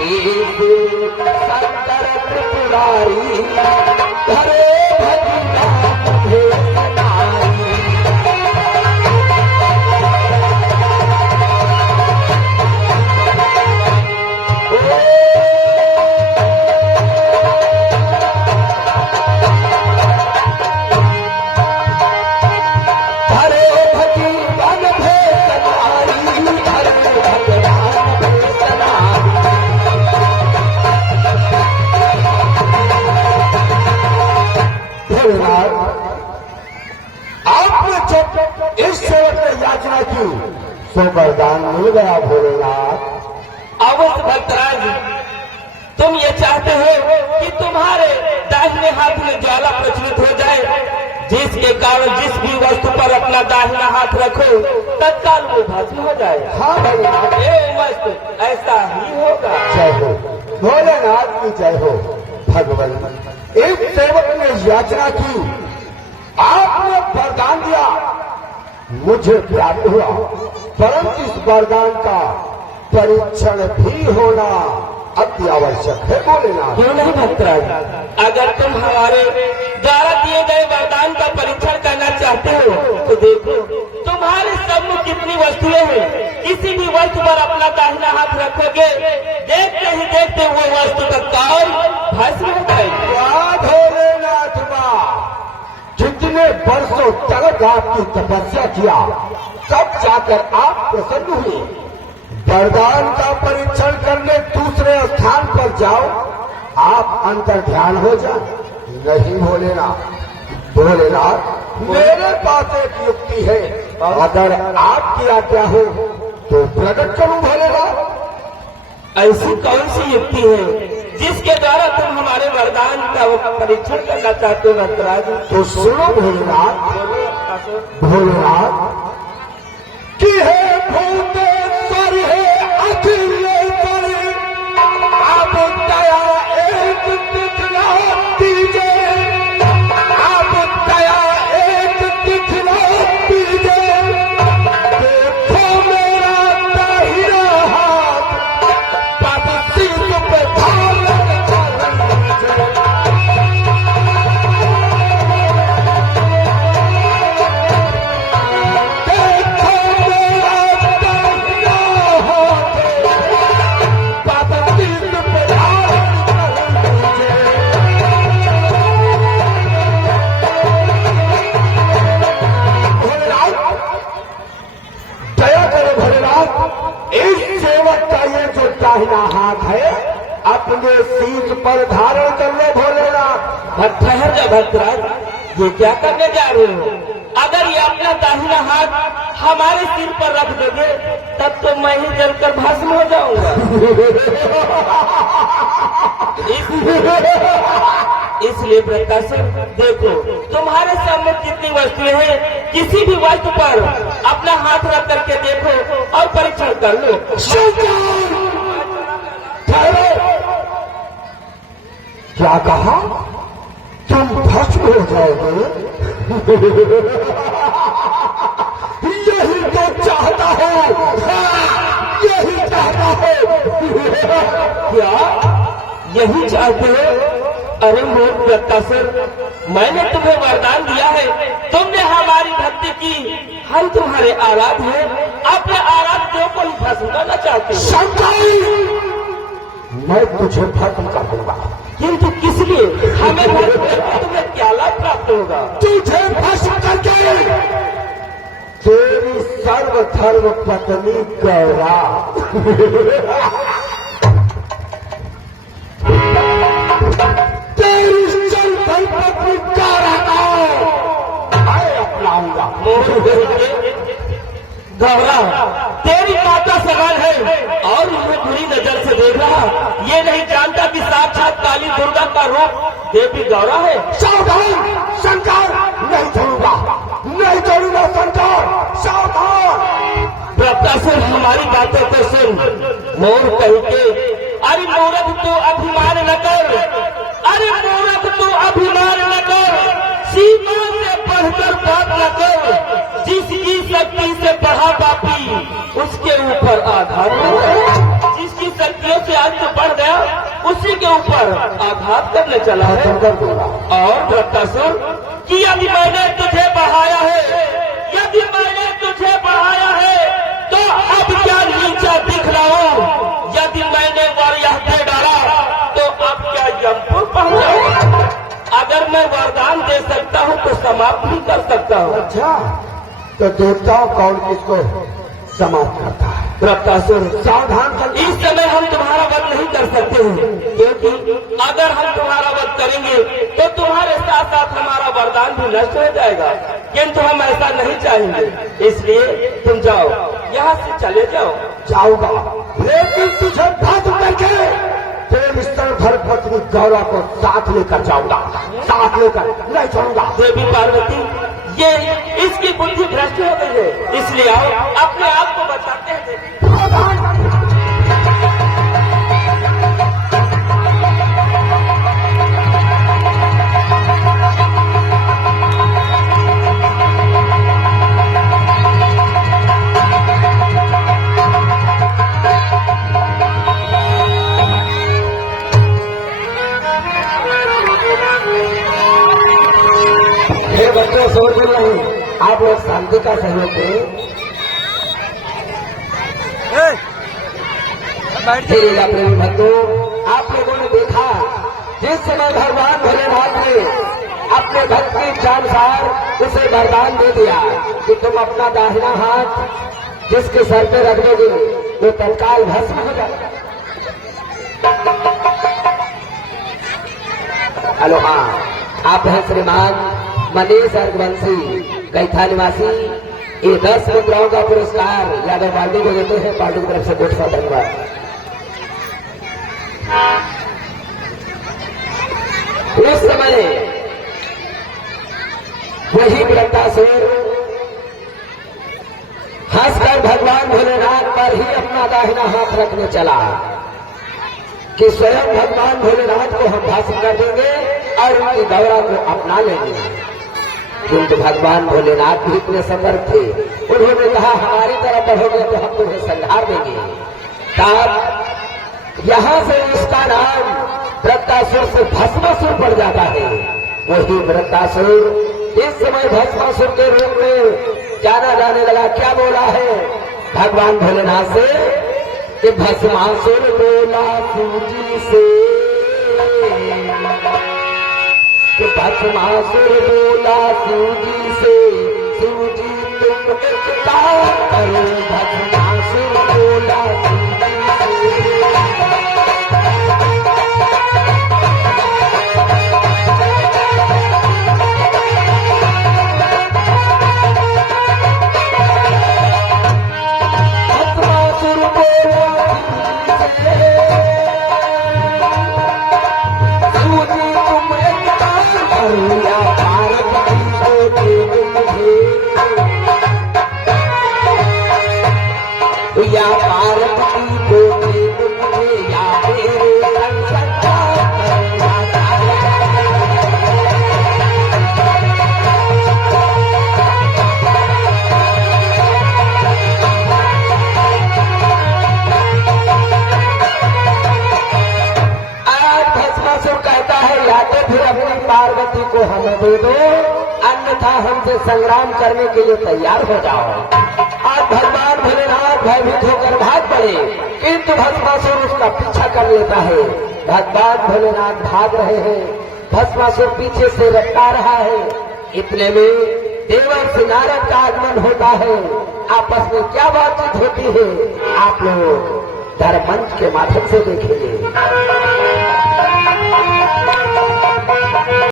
शंकर त्रिपुरारी धरे भजिया मुझे नारी। आपने जब इस सेवक ने याचना की तो वरदान मिल गया भोलेनाथ। अवश्य भक्तराज, तुम ये चाहते हो कि तुम्हारे दाहिने हाथ में ज्वाला प्रज्वलित हो जाए, जिसके कारण जिस भी वस्तु पर अपना दाहिना हाथ रखो तत्काल वो भस्म हो जाए। हाँ भोलेनाथ, ये मस्त ऐसा ही होगा। जय हो भोलेनाथ की जय हो। भगवान, एक सेवक ने याचना की, आपने वरदान दिया, मुझे प्राप्त हुआ, परंतु इस वरदान का परीक्षण भी होना अति आवश्यक है भोलेनाथ। क्यों नहीं भक्तराज, अगर तुम हमारे द्वारा दिए गए वरदान का परीक्षण करना चाहते हो तो देखो, तुम्हारे सम्मुख कितनी वस्तुएं हैं। किसी भी वस्तु पर अपना दाहिना हाथ रखोगे, देखते ही देखते वो वस्तु तत्काल भस्म हो जाएगी। वाह भोलेनाथ वाह, जितने वर्षों तक आपकी तपस्या किया तब जाकर आप प्रसन्न हुए। वरदान का परीक्षण करने दूसरे स्थान पर जाओ, आप अंतर ध्यान हो जाए। नहीं भोलेनाथ, भोलेनाथ मेरे पास एक युक्ति है, अगर आपकी आज्ञा हो तो प्रकट करूं भोलेनाथ। ऐसी कौन सी युक्ति है जिसके द्वारा तुम हमारे वरदान का परीक्षण करना चाहते हो भक्तराज? तो सुनो भोलेनाथ, भोलेनाथ कि है भूतेश्वर है अखिलेश्वर, आप दया एक दिखला दीजिए, आप दया एक दिखला दीजिए। देखो मेरा दाहिना हाथ पाप सिंह पे धारण दाहिना हाथ है अपने शीश पर धारण कर लो भोलेनाथ। ठहर जा भक्तराज, ये क्या करने जा रहे हो? अगर ये अपना दाहिना हाथ हमारे सिर पर रख दोगे तब तो मैं ही जलकर भस्म हो जाऊंगा। इसलिए प्रकाशन देखो, तुम्हारे सामने कितनी वस्तुएं हैं, किसी भी वस्तु पर अपना हाथ रख करके देखो और परीक्षण कर लो। क्या कहा? तुम भस्म हो जाओगे? यही तो चाहता हो, यही चाहता हो। क्या यही चाहते हो? अरे मूर्ख प्रकाशन, मैंने तुम्हें वरदान दिया है, तुमने हमारी भक्ति की, हम तुम्हारे आराध हैं, अपने आराध्यों को ही भस्म करना चाहते हो। शंकर, मैं तुझे भस्म कर दूंगा, किंतु किस लिए? हमें भस्म करके तुम्हें क्या लाभ प्राप्त होगा? तुझे भस्म करके तेरी सर्वधर्म पत्नी गौरा, तेरी सर्वधर्म पत्नी गौरा को मैं अपनाऊंगा। गौरा तेरी माता सवाल है और उन्हें बुरी नजर से देख रहा, ये नहीं जानता कि साक्षात काली दुर्गा का रूप देवी गौरा है। सावधान शंकर, नहीं छोड़ूंगा, नहीं छोड़ूंगा शंकर, सावधान। प्रकाशन हमारी बातों को सुन, मोर कह के, अरे मूर्ख तू अभिमान न कर, अरे मूर्ख तू अभिमान न कर, सीमा से बढ़कर बात न कर, जिसकी शक्ति से बढ़ा पापी उसके ऊपर आघात न कर, जिसकी शक्तियों से आज तो बढ़ ऊपर आघात करने चला है। तुम कर दूंगा। और वृत्तासुर कि यदि मैंने तुझे बढ़ाया है, यदि मैंने तुझे बढ़ाया है तो अब क्या नीचा दिखलाऊं? यदि मैंने वर यह दे डाला तो अब क्या यमपुर पहुंचाऊं? अगर मैं वरदान दे सकता हूं तो समाप्त भी कर सकता हूं। अच्छा, तो देवताओं कौन किसको समाप्त करता है? वृत्तासुर सावधान कर। इस समय हम तुम्हारा वध नहीं कर सकते हैं, क्योंकि अगर हम तुम्हारा वध करेंगे तो तुम्हारे साथ साथ हमारा वरदान भी नष्ट हो जाएगा, किंतु हम ऐसा नहीं चाहेंगे। इसलिए तुम जाओ, यहाँ से चले जाओ। जाऊंगा, लेकिन तुझे बात करके तेरे स्तर भर पत्नी गौरा को साथ लेकर जाऊंगा, साथ लेकर नहीं जाऊंगा। देवी पार्वती, ये इसकी बुद्धि भ्रष्ट हो गई है, इसलिए आओ अपने आप को बचाते हैं। बच्चों शोर मिल रही, आप लोग शांति का सहयोग करें। अपने बंधु, आप लोगों ने देखा जिस समय भगवान भोलेनाथ ने अपने भक्त के इच्छानुसार उसे वरदान दे दिया कि तुम अपना दाहिना हाथ जिसके सर पे रख दोगे वो तत्काल भस्म हो जाएगा। हेलो, हाँ, आप हैं श्रीमान मनीष अर्घवंशी, गैथा निवासी। ये 10 मुद्राओं का पुरस्कार यादव पार्टी को देते हैं। पार्टी की तरफ से बहुत बहुत धन्यवाद। उस समय वही वृत्तासुर हंसकर भगवान भोलेनाथ पर ही अपना दाहिना हाथ रखने चला कि स्वयं भगवान भोलेनाथ को हम भस्म कर देंगे और उनकी गौरा को अपना लेंगे। किंतु भगवान भोलेनाथ भी इतने सतर्क थे, उन्होंने कहा हमारी तरफ बढ़ोगे तो हम तुम्हें संहार देंगे। तब यहां से उसका नाम वृत्तासुर से भस्मासुर पड़ जाता है। वही वृत्तासुर इस समय भस्मासुर के रूप में जाना जाने लगा। क्या बोला है भगवान भोलेनाथ से कि भस्मासुर बोला सूजी से, कि भस्मासुर बोला सूजी से, सूजी तुम एक काम करो। भस्मासुर बोला सूजी से, भस्मासुर बोला सूजी तुम एक या पार्वती को दे मुझे, या पार्वती को दे मुझे, या मेरे संसार कहता है या तो फिर अपनी पार्वती को हमें दे दो, अन्यथा हमसे संग्राम करने के लिए तैयार हो जाओ। आज भगवान भोलेनाथ भयभीत होकर भाग पड़े, किंतु भस्मासुर उसका पीछा कर लेता है। भगवान भोलेनाथ भाग रहे हैं, भस्मासुर पीछे से रफ्ता रहा है। इतने में देवर्षि नारद का आगमन होता है। आपस में क्या बातचीत होती है आप लोग धर्ममंच के माध्यम से देखेंगे।